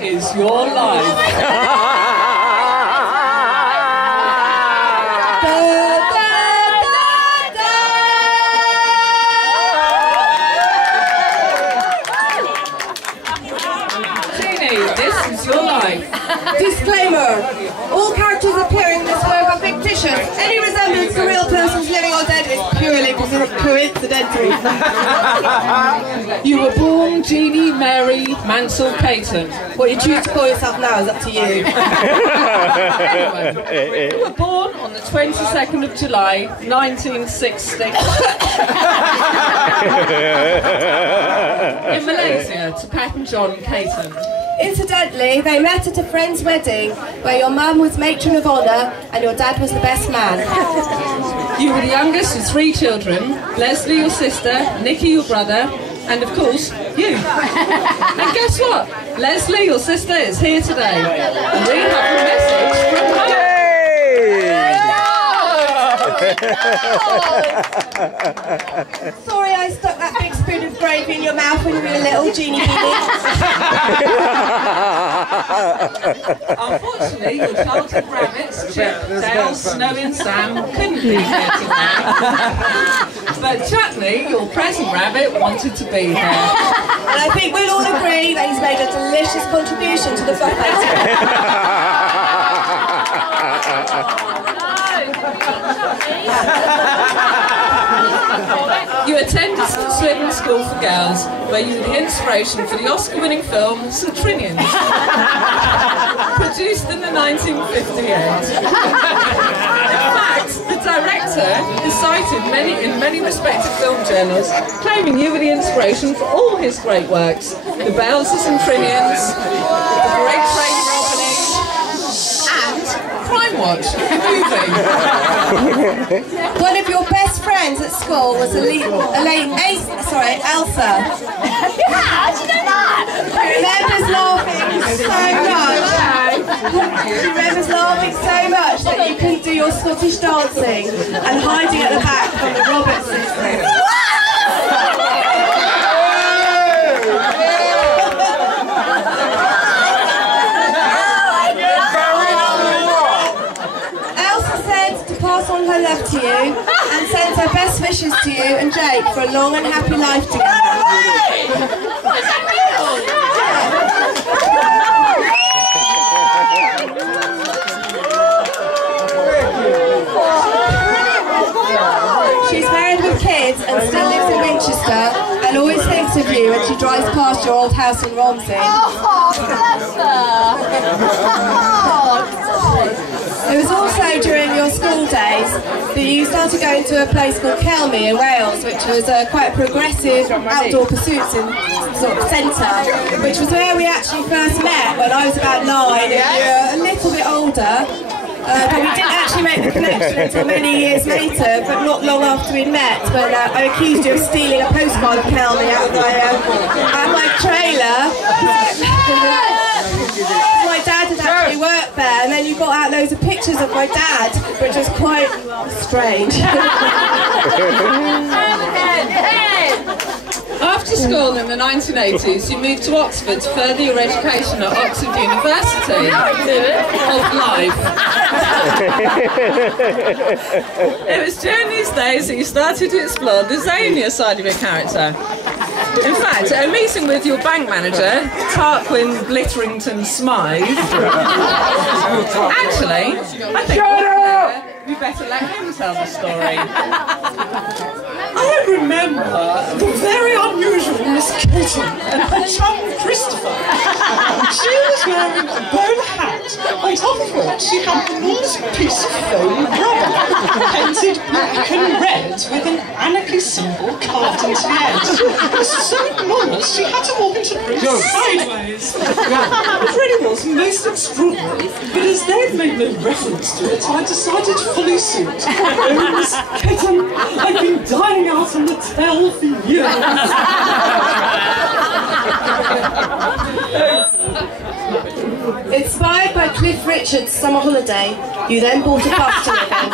is your life. Jeannie, this is your life. Disclaimer. All characters appearing in this work are fictitious. Any resemblance to real persons living or dead is purely coincidental. You were born Jeannie Mary Mansell Caton. What you choose to call yourself now is up to you. Anyway, you were born on the 22nd of July, 1960. in Malaysia, to Pat and John Caton. Incidentally, they met at a friend's wedding where your mum was matron of honour and your dad was the best man. You were the youngest of 3 children, Leslie your sister, Nicky your brother, and of course, you. And guess what? Leslie your sister is here today. And we have a message from her. Sorry I stuck that big spoon of gravy in your mouth when you were a little Jeannie. Unfortunately, your childhood rabbits, Chip, Dale, Snowy and Sam couldn't be here today. But Chutney, your present rabbit, wanted to be here. And I think we'll all agree that he's made a delicious contribution to the buffet. You attended swimming school for girls, where you were the inspiration for the Oscar-winning film St. Trinians, produced in the 1958. In fact, the director is cited in many respected film journals, claiming you were the inspiration for all his great works: The Bells of St. Trinians, The Great Train Robbery, and Crime Watch, the movie. One of your best friends at school was Elsa. Yeah, how'd you know that? She remembers laughing so much that you couldn't do your Scottish dancing and hiding at the back from the Roberts sisters. Elsa said to pass on her love to you and sends her best wishes to you and Jake for a long and happy life together. She's married with kids and still lives in Winchester and always thinks of you when she drives past your old house in Romsey. Oh, bless her. It was also during your school days that you started going to a place called Kelmy in Wales, which was quite a progressive outdoor pursuits in sort of centre, which was where we actually first met when I was about 9 and you were a little bit older. But we didn't actually make the connection until many years later, but not long after we'd met, when I accused you of stealing a postcard of Kelmy out of my trailer. My dad had actually worked there, and then you got out loads of pictures of my dad, which was quite strange. After school in the 1980s, you moved to Oxford to further your education at Oxford University of Life. It was during these days that you started to explore the zanier side of your character. In fact, at a meeting with your bank manager, Tarquin Blitterington Smythe, actually, I think we better let him tell the story. I remember the very unusual Miss Caton and her chum Christopher. She was wearing a bowler hat, on top of which she had an enormous piece of foam rubber, painted black and red with an anarchy symbol carved into the edge. It was so enormous she had to walk into the room sideways. It really was most extraordinary, but as they'd made no reference to it, I decided to follow suit. Oh, Miss Caton, I've been dying out on the tail for years. Inspired by Cliff Richard's Summer Holiday, you then bought a bus to live in.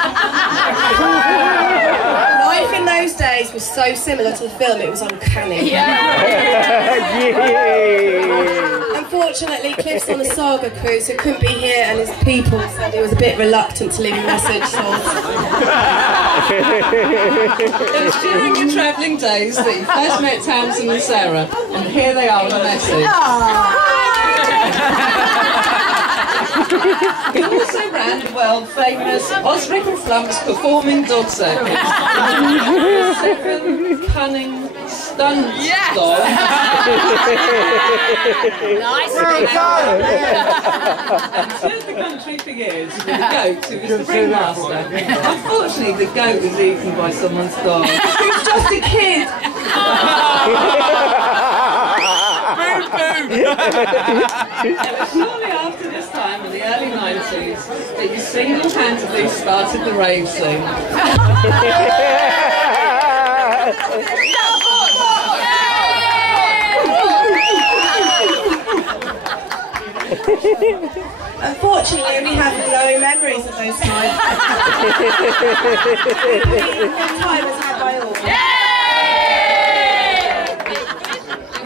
Life in those days was so similar to the film, it was uncanny. And Unfortunately, Cliff's on a saga cruise, so couldn't be here, and his people said he was a bit reluctant to leave a message. So. It was during your travelling days that you first met Tamsin and Sarah, and here they are with a message. He also ran the world famous Osric and Flump's performing dog circuit. 7 cunning stunt dogs. Nice. And toured the country for years with a goat who was the ringmaster. Unfortunately, the goat was eaten by someone's dog. He was just a kid. Shortly after this time, in the early 90s, that you single-handedly started the rave scene. Unfortunately, we have glowing memories of those times. Time was had by all.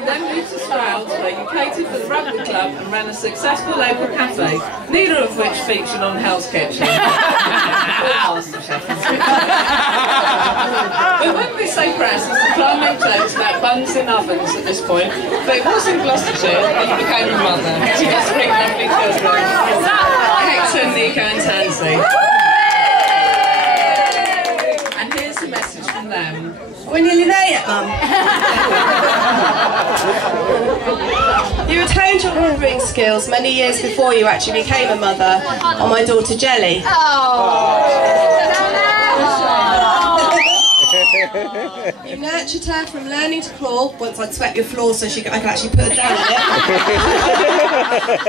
Then moved to Stroud, where you catered for the rugby club and ran a successful local cafe, neither of which featured on Hell's Kitchen. But when we say press, it's the club make jokes about buns in ovens at this point, but it was in Gloucestershire that you became a mother. She has 3 lovely children, Hector, Nico and Tansy. And here's a message from them. We're nearly there yet, Mum. You attained your hoovering skills many years before you actually became a mother on my daughter Jelly. You nurtured her from learning to crawl, once I'd swept your floor so I could actually put her down in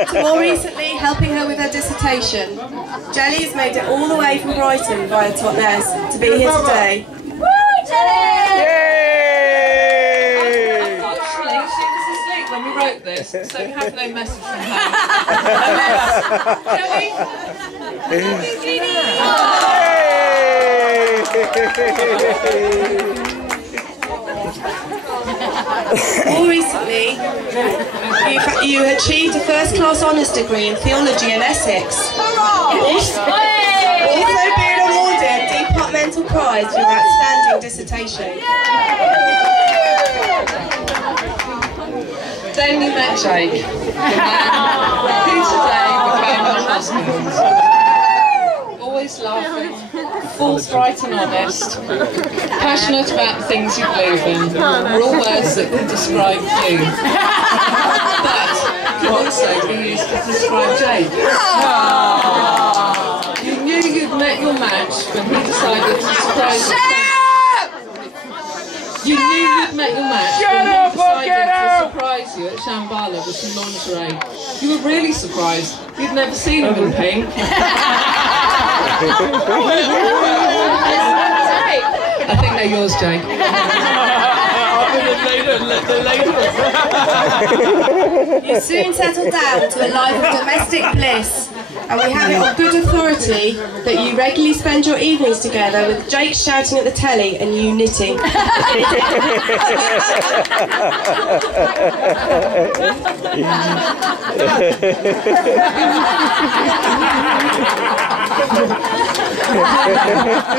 it, to more recently helping her with her dissertation. Jelly has made it all the way from Brighton via Totnes to be here today. Unfortunately, she was asleep when we wrote this, so we have no message from her. Shall we? Jeannie! More recently, you achieved a first-class honours degree in theology and Essex. Also being awarded a departmental prize for your outstanding dissertation. Then we met Jake, the man who today became our husband. Always laughing, forthright and honest, passionate about the things you believe in, are all words that could describe you. But could also be used to describe Jake. You knew you'd met your match when he decided to surprise you. You knew you'd met your match when he decided to surprise you at Shambhala with some lingerie. You were really surprised. You'd never seen him in pink. I think they're yours, Jake. You soon settled down to a life of domestic bliss, and we have it on good authority that you regularly spend your evenings together with Jake shouting at the telly and you knitting.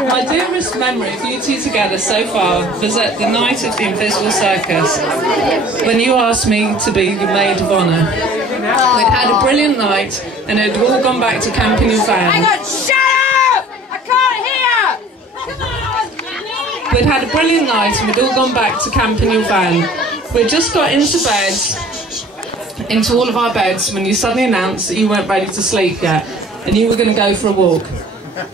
My dearest memory of you two together so far was at the night of the Invisible Circus, when you asked me to be your maid of honour. We'd had a brilliant night and had all gone back to camp in your van. Hang on, shut up! I can't hear! Come on, Jeannie! We'd had a brilliant night and we'd all gone back to camp in your van. We'd just got into all of our beds, when you suddenly announced that you weren't ready to sleep yet and you were going to go for a walk.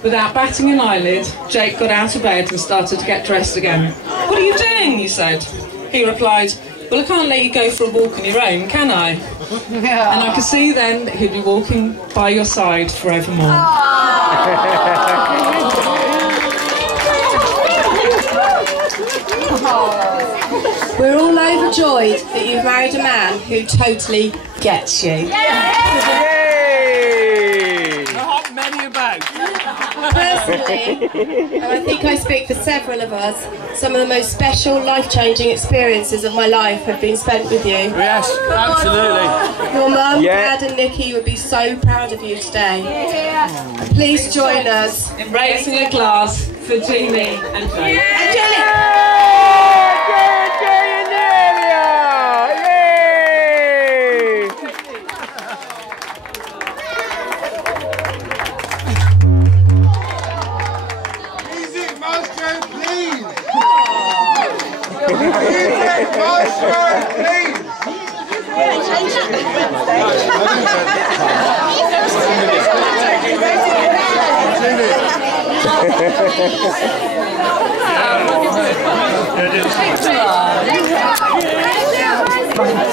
Without batting an eyelid, Jake got out of bed and started to get dressed again. "What are you doing?" you said. He replied, "Well, I can't let you go for a walk on your own, can I?" And I could see then that he'd be walking by your side forevermore. We're all overjoyed that you've married a man who totally gets you. Personally, and I think I speak for several of us, some of the most special, life-changing experiences of my life have been spent with you. Yes, absolutely. Your Dad and Nikki would be so proud of you today. Please join us in raising a glass for Jeannie and Jane. And Jeannie! Music master, please! Music master, please! Thank you.